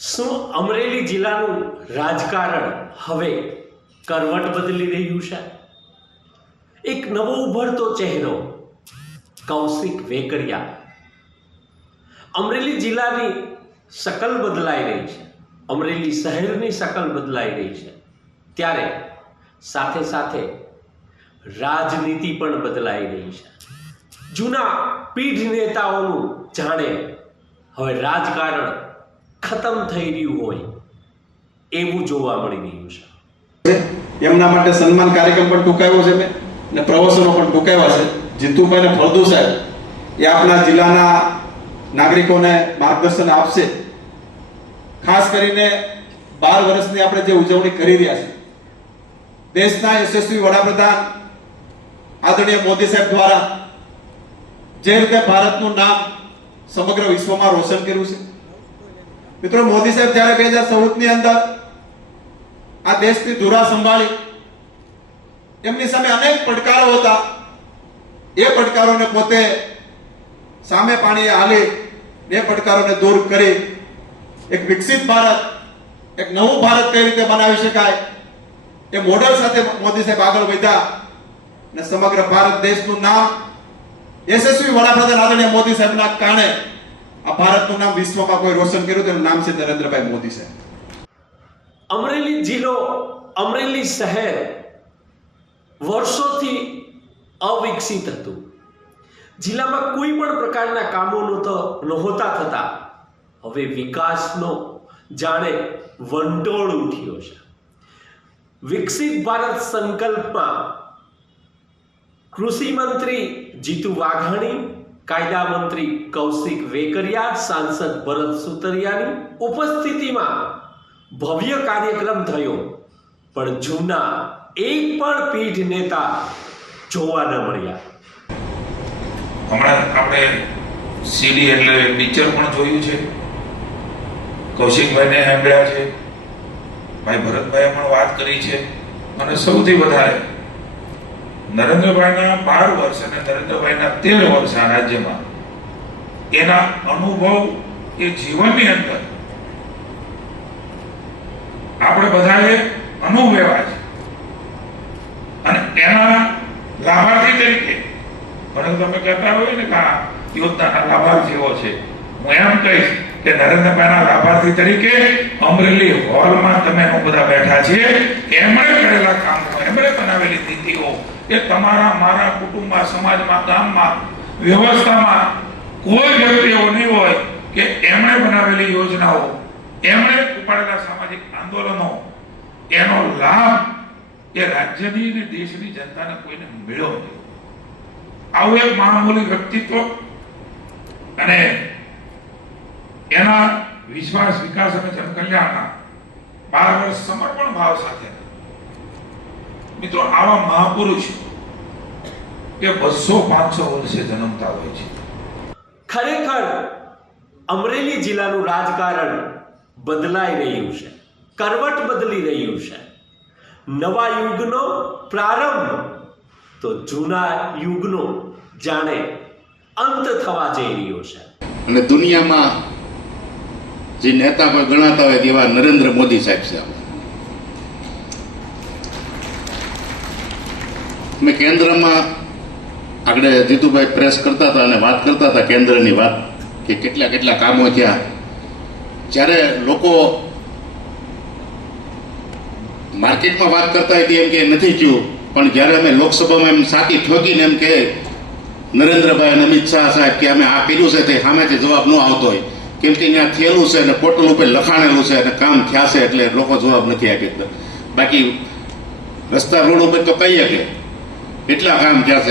શું અમરેલી જિલ્લાનું રાજકારણ હવે કરવટ બદલી રહ્યું છે? એક નવો ઉભરતો ચહેરો કૌશિક વેકરિયા. અમરેલી જિલ્લાની શકલ બદલાઈ રહી છે, અમરેલી શહેરની શકલ બદલાઈ રહી છે, ત્યારે સાથે સાથે રાજનીતિ પણ બદલાઈ રહી છે. જૂના પીઢ નેતાઓનું જાણે હવે રાજકારણ ખતમ થઈ રહ્યું હોય એવું જોવા મળી રહ્યું છે. એમના માટે સન્માન કાર્યક્રમ પણ ટૂંકાવ્યો છે મેં અને પ્રવચનો પણ ટૂંકાવ્યા છે. જીતુભાઈ ને ફળદુ સાહેબ એ આપણા જિલ્લાના નાગરિકોને માર્ગદર્શન આપશે. ખાસ કરીને 12 વર્ષની આપણે જે ઉજવણી કરી રહ્યા છીએ, દેશના યશસ્વી વડાપ્રધાન આદરણીય મોદી સાહેબ દ્વારા જે રીતે ભારતનું નામ સમગ્ર વિશ્વમાં રોશન કર્યું છે. મિત્રો, મોદી સાહેબ જ્યારે 2014 ની અંદર આ દેશની ધુરા સંભાળી, એમની સામે અનેક પડકારો હતા. એ પડકારોને પોતે સામે પાણીએ હાલી એ પડકારોને દૂર કરી એક વિકસિત ભારત, એક નવું ભારત કઈ રીતે બનાવી શકાય એ મોડેલ સાથે મોદી સાહેબ આગળ વધ્યા અને સમગ્ર ભારત દેશનું નામ યશસ્વી વડાપ્રધાન આદરણીય મોદી સાહેબના કારણે આ ભારતનું નામ વિશ્વમાં કોઈ રોશન કર્યું, તેનું નામ છે નરેન્દ્રભાઈ મોદી સાહેબ. અમરેલી જિલ્લો, અમરેલી શહેર વર્ષોથી અવિકસિત હતું. જિલ્લામાં કોઈ પણ પ્રકારના કામો નહોતા થતા. હવે વિકાસનો જાણે વંટોળ ઉઠ્યો છે. વિકસિત ભારત સંકલ્પમાં કૃષિ મંત્રી જીતુ વાઘાણી, કાયદા મંત્રી કૌશિક વેકરિયા, સાંસદ ભરત સુતરિયાની ઉપસ્થિતિમાં ભવ્ય કાર્યક્રમ થયો, પણ જૂના એક પણ પીઢ નેતા જોવા ન મળ્યા. હમણાં આપણે સીડી એટલે પિક્ચર પણ જોયું છે, કૌશિકભાઈને સાંભળ્યા છે, ભાઈ ભરતભાઈએ પણ વાત કરી છે, અને સૌથી વધારે નરેન્દ્રભાઈના 12 વર્ષ અને નરેન્દ્રભાઈના 13 વર્ષ આ રાજ્યમાં એના અનુભવ એ જીવનની અંદર આપણે બધાએ અનુભવ્યા છે. અને એના લાભાર્થી તરીકે પરંતુ તમે કહેતા હોય ને કે આ યોજનાના લાભાર્થીઓ છે, હું એમ કહીશ કે નરેન્દ્રભાઈના લાભાર્થી તરીકે અમરેલી હોલમાં તમે બધા બેઠા છે. એમણે કરેલા કામો, એમણે બનાવેલી નીતિઓ એ તમારા મારા કુટુંબમાં, સમાજમાં, ગામમાં, વ્યવસ્થામાં કોઈ વ્યક્તિ એવો નહીં હોય કે એમણે બનાવેલી યોજનાઓ, એમણે ઉપાડેલા સામાજિક આંદોલનો, એનો લાભ એ રાજ્યની અને દેશની જનતાને કોઈને મળ્યો નહીં. આવું એક મહામૂલી વ્યક્તિત્વ અને એના વિશ્વાસ, વિકાસ અને જનકલ્યાણના 12 વર્ષ સમર્પણ ભાવ સાથે મિત્રો આવા મહાપુરુષ કે 200-500 વર્ષે જન્મતા હોય છે. ખરેખર અમરેલી જિલ્લાનું રાજકારણ બદલાઈ રહ્યું છે, કરવટ બદલી રહ્યું છે. નવા યુગનો પ્રારંભ તો જૂના યુગનો જાણે અંત થવા જઈ રહ્યો છે. અને દુનિયામાં જે નેતા પર ગણાતા હોય તેવા નરેન્દ્ર મોદી સાહેબ છે. મેં કેન્દ્રમાં આગળ જીતુભાઈ પ્રેસ કરતા હતા અને વાત કરતા હતા કેન્દ્રની વાત કે કેટલા કામો થયા. જ્યારે લોકો માર્કેટમાં વાત કરતા હોય એમ કે નથી થયું, પણ જ્યારે અમે લોકસભામાં એમ સાકી ઠોકીને એમ કે નરેન્દ્રભાઈ અને અમિત શાહ સાહેબ કે અમે આ કર્યું છે, તે સામેથી જવાબ ન આવતો હોય, કેમ કે અહીંયા થયેલું છે અને પોર્ટલ ઉપર લખાણેલું છે અને કામ થયા છે, એટલે લોકો જવાબ નથી આપી. બાકી રસ્તા રોડ ઉપર તો કહીએ કે કેટલા કામ થયા છે.